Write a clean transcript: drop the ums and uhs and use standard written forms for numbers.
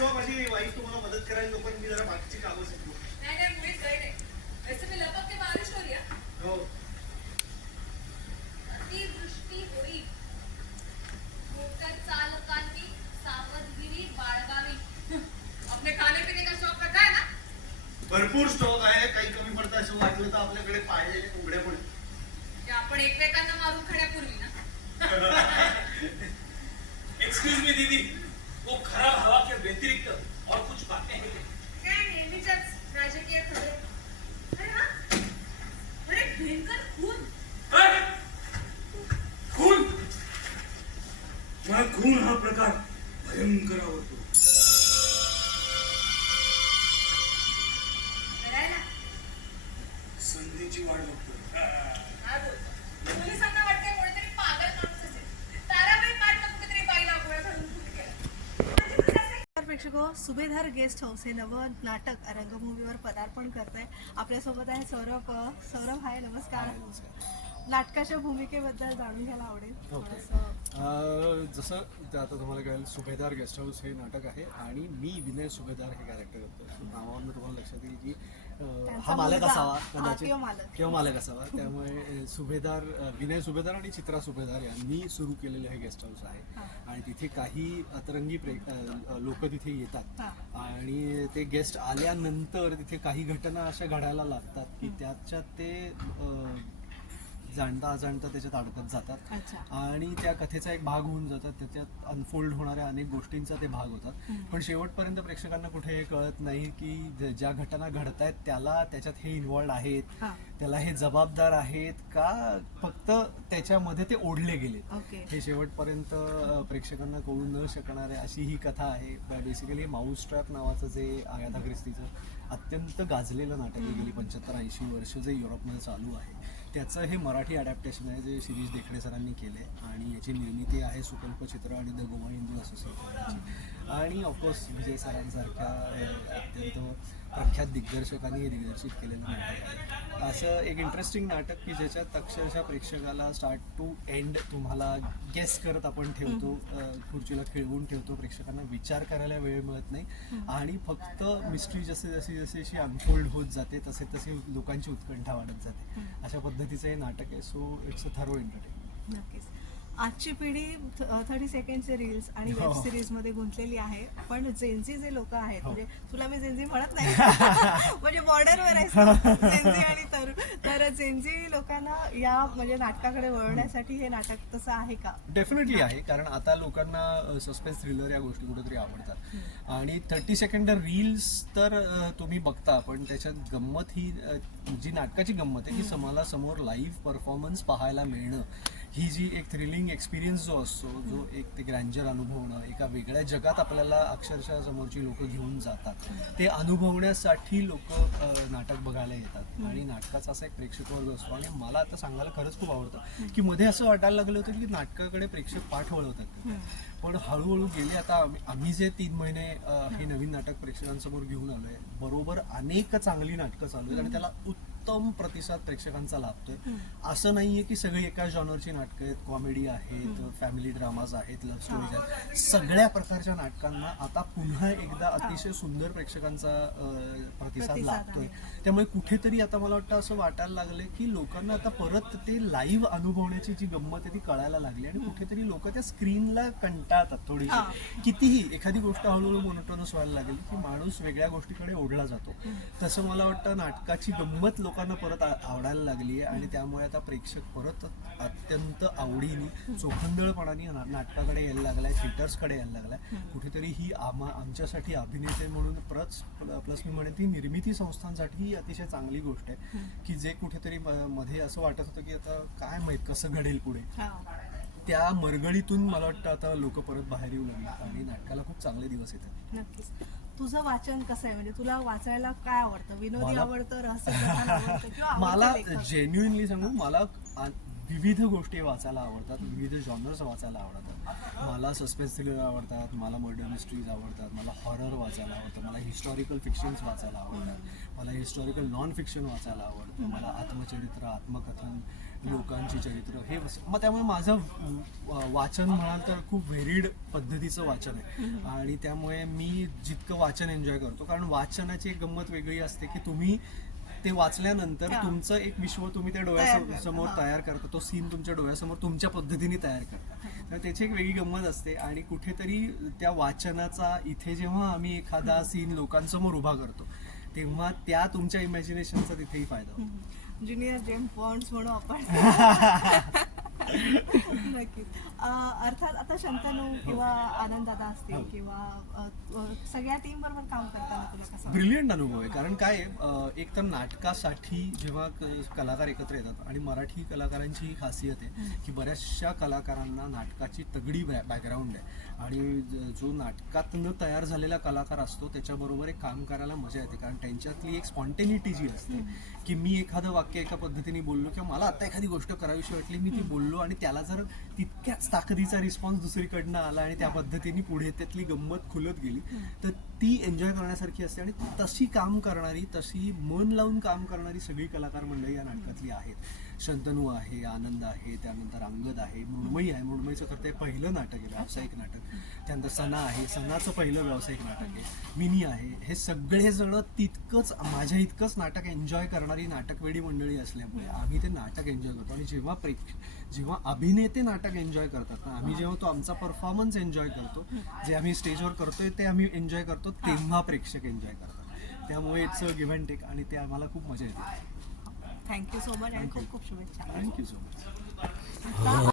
असं माझी वाईफ तुम्हाला मदत करायला नको, मी जरा बाकीची कामं शिकतो. नाही नाही मुळीच काही नाही. ऐसे मी लपक के मारू स्टोरी है. हो अतिवृष्टी होईल. मोटर चालकांनी सावधगिरी बाळगावी. अपने खाने पीने का शौक रखा है ना? भरपूर स्टॉक आहे. काही कमी पडतं असं वाटलं तर आपल्याकडे पाहिजे उघड्या पडे. की आपण एकमेकांना मारून खाण्यापूर्वी ना. एक्सक्यूज मी दीदी, वो खराब हवा के व्यतिरिक्त और कुछ बातें हैं क्या? काय नेहमीच्याच राजकीय खबरी. अरे हा, अरे भयंकर खून. अरे! खून! मला खून हा प्रकार भयंकर आवडतो. करायला संधीची वाट बघतो. हा बोलतो. पोलिसांना वाटते कोणीतरी पागल माणूस असेल. ताराबाई पार्कला कुठेतरी बाईला गोळ्या घालून खून केला. प्रेक्षको, सुभेदार गेस्ट हाऊस हे नवं नाटक रंगभूमीवर पदार्पण करत आहे. आपल्यासोबत आहे सौरभ. सौरभ, हाय, नमस्कार. नाटकाच्या भूमिकेबद्दल जाणून घ्यायला आवडेल थोडंसं. जसं ते आता तुम्हाला कळेल, सुभेदार गेस्ट हाऊस हे नाटक आहे आणि मी विनय सुभेदार हे कॅरेक्टर करतो. नावावरून तुम्हाला लक्षात येईल की हा मालक असावा कदाचित किंवा मालक असावा. त्यामुळे सुभेदार, विनय सुभेदार आणि चित्रा सुभेदार यांनी सुरू केलेले हे गेस्ट हाऊस आहे. आणि तिथे काही अतरंगी लोक तिथे येतात आणि ते गेस्ट आल्यानंतर तिथे काही घटना अशा घडायला लागतात की त्याच्यात ते जाणता अजाणता त्याच्यात अडकत जातात आणि त्या कथेचा एक भाग होऊन जातात. त्याच्यात अनफोल्ड होणाऱ्या अनेक गोष्टींचा ते भाग होतात. पण शेवटपर्यंत प्रेक्षकांना कुठे हे कळत नाही की ज्या घटना घडतायत त्याला त्याच्यात हे इन्व्हॉल्ड आहेत, त्याला हे जबाबदार आहेत का फक्त त्याच्यामध्ये ते ओढले गेले. हे शेवटपर्यंत प्रेक्षकांना कळू न शकणारे अशी ही कथा आहे. बेसिकली माऊस ट्रॅप नावाचं जे आगाथा ख्रिस्तीचं अत्यंत गाजलेलं नाटक आहे, गेली 75-80 वर्ष जे युरोपमध्ये चालू आहे, त्याचं हे मराठी अडॅप्टेशन आहे जे शिरीष देखणे सरांनी केले. आणि याची निर्मिती आहे सुकल्प चित्र आणि द गोवा हिंदू असोसिएशन आणि ऑफकोर्स विजय सरांसारख्या अत्यंत प्रख्यात दिग्दर्शकांनी हे दिग्दर्शित केलेलं नाटक आहे. असं एक इंटरेस्टिंग नाटक की ज्याच्यात अक्षरशः प्रेक्षकाला स्टार्ट टू एंड तुम्हाला गेस करत आपण ठेवतो, खुर्चीला खिळवून ठेवतो. प्रेक्षकांना विचार करायला वेळ मिळत नाही आणि फक्त मिस्ट्री जशी अनफोल्ड होत जाते तसे लोकांची उत्कंठा वाढत जाते. अशा पद्धतीचं हे नाटक आहे. So it's a thorough entertainment. नक्कीच. आजची पिढी 30 सेकंडचे रील्स आणि वेब सिरीज मध्ये गुंतलेली आहे. पण जेन्झी जे लोक आहेत, म्हणजे तुला मी जेन्झी म्हणत नाही म्हणजे बॉर्डरवर आहेस जेन्झी आणि तरुण, तर जेन्झी लोकांना या म्हणजे नाटकाकडे वळवण्यासाठी हे नाटक तसं आहे का? डेफिनेटली आहे, कारण आता लोकांना सस्पेन्स थ्रिलर या गोष्टी कुठेतरी आवडतात आणि 30 सेकंड रील्स तर तुम्ही बघता, पण त्याच्यात गंमत ही जी नाटकाची गंमत आहे की मला समोर लाईव्ह परफॉर्मन्स पाहायला मिळणं, ही जी एक थ्रिलिंग एक्सपिरियन्स जो असतो, जो एक ते ग्रँजर अनुभवणं, एका वेगळ्या जगात आपल्याला अक्षरशः समोरची लोक घेऊन जातात, ते अनुभवण्यासाठी लोक नाटक बघायला येतात. आणि नाटकाचा असा एक प्रेक्षक वर्ग असतो. आणि मला आता सांगायला खरंच खूप आवडतं की मध्ये असं वाटायला लागलं होतं की नाटकाकडे प्रेक्षक पाठ वळवतात, पण हळूहळू गेले आता आम्ही जे 3 महिने हे नवीन नाटक प्रेक्षकांसमोर घेऊन आलोय, बरोबर अनेक चांगली नाटकं चालू आहेत आणि त्याला उत्तम प्रतिसाद प्रेक्षकांचा लाभतोय. असं नाहीये की सगळी एका जॉनरची नाटकं आहेत, कॉमेडी आहेत, फॅमिली ड्रामाज आहेत, लव्ह स्टोरीज आहेत. सगळ्या प्रकारच्या नाटकांना आता पुन्हा एकदा अतिशय सुंदर प्रेक्षकांचा प्रतिसाद लाभतोय. त्यामुळे कुठेतरी आता मला वाटतं असं वाटायला लागलंय की लोकांना आता परत ते लाईव्ह अनुभवण्याची जी गंमत आहे ती कळायला लागली आणि कुठेतरी लोक त्या स्क्रीनला कंटाळतात थोडीशी. कितीही एखादी गोष्ट हळूहळू मोनोटोनस व्हायला लागली की माणूस वेगळ्या गोष्टीकडे ओढला जातो. तसं मला वाटतं नाटकाची गंमत लोकांना परत आवडायला लागली आहे आणि त्यामुळे आता प्रेक्षक परत अत्यंत आवडीने चोखंदळपणाने नाटकाकडे यायला लागलाय, थिएटर्सकडे यायला लागलाय. कुठेतरी ही आमच्यासाठी अभिनेते म्हणून प्लस मी म्हणेन ती निर्मिती संस्थांसाठी ही अतिशय चांगली गोष्ट आहे की जे कुठेतरी मध्ये असं वाटत होतं की आता काय माहित कसं घडेल पुढे, त्या मरगळीतून मला वाटतं आता लोक परत बाहेर येऊ लागले आणि नाटकाला खूप चांगले दिवस येतात. नक्कीच. तुझं वाचन कसं आहे, म्हणजे तुला वाचायला काय आवडतं? विनोदी आवडतं, रहस्यकथा आवडतं किंवा मला जेन्युइनली सांगू, मला विविध गोष्टी वाचायला आवडतात, विविध जॉनर्स वाचायला आवडतात. मला सस्पेन्स थ्रिलर आवडतात, मला मर्डर मिस्ट्रीज आवडतात, मला हॉरर वाचायला आवडतं, मला हिस्टॉरिकल फिक्शन्स वाचायला आवडतात, मला हिस्टॉरिकल नॉन फिक्शन वाचायला आवडतं, मला आत्मचरित्र, आत्मकथन, लोकांची चरित्र हे मग त्यामुळे माझं वाचन म्हणाल तर खूप व्हेरिड पद्धतीचं वाचन आहे आणि त्यामुळे मी जितकं वाचन एन्जॉय करतो, कारण वाचनाची एक गंमत वेगळी असते की तुम्ही ते वाचल्यानंतर तुमचं एक विश्व तुम्ही त्या डोळ्यासमोर तयार करता, तो सीन तुमच्या डोळ्यासमोर तुमच्या पद्धतीने तयार करता, तर त्याची एक वेगळी गंमत असते. आणि कुठेतरी त्या वाचनाचा इथे जेव्हा आम्ही एखादा सीन लोकांसमोर उभा करतो तेव्हा त्या तुमच्या इमॅजिनेशनचा तिथेही फायदा होतो. ज्युनियर जेम्स बॉन्ड्स म्हणू आपण. नक्कीच. अर्थात आता शंतनू किंवा आनंद दादा असतील किंवा सगळ्या टीम बरोबर काम करताना तुला कसं वाटतं? ब्रिलियंट अनुभव आहे. कारण काय आहे, एक तर नाटकासाठी जेव्हा कलाकार एकत्र येतात आणि मराठी कलाकारांची ही खासियत आहे की बऱ्याचशा कलाकारांना नाटकाची तगडी बॅकग्राऊंड आहे आणि जो नाटकातनं तयार झालेला कलाकार असतो त्याच्याबरोबर एक काम करायला मजा येते, कारण त्यांच्यातली एक स्पॉन्टेनिटी जी असते की मी एखादं वाक्य एका पद्धतीने बोललो किंवा मला आता एखादी गोष्ट करावीशी वाटली, मी ती बोललो आणि त्याला जर तितक्याच ताकदीचा रिस्पॉन्स दुसरीकडनं आला आणि त्या पद्धतीने पुढे त्यातली गंमत खुलत गेली तर ती एन्जॉय करण्यासारखी असते. आणि तशी काम करणारी, तशी मन लावून काम करणारी सगळी कलाकार मंडळी या नाटकातली आहेत. शंतनू आहे, आनंद आहे, त्यानंतर अंगद आहे, मृण्मयी आहे, मृण्मयीचं तर ते पहिलं नाटक आहे, व्यावसायिक नाटक. त्यानंतर सना आहे, सनाचं पहिलं व्यावसायिक नाटक आहे, मिनी आहे. हे सगळे जण तितकंच माझ्या इतकंच नाटक एन्जॉय करणारी नाटकवेडी मंडळी असल्यामुळे आम्ही ते नाटक एन्जॉय करतो. आणि जेव्हा अभिनेते नाटक एन्जॉय करतात ना, आम्ही जेव्हा तो आमचा परफॉर्मन्स एन्जॉय करतो, जे आम्ही स्टेजवर करतोय ते आम्ही एन्जॉय करतो, तेव्हा प्रेक्षक एन्जॉय करतात. त्यामुळे it's a give and take आणि ते आम्हाला खूप मजा येते. थँक्यू सो मच आणि खूप खूप शुभेच्छा. Thank you so much. आता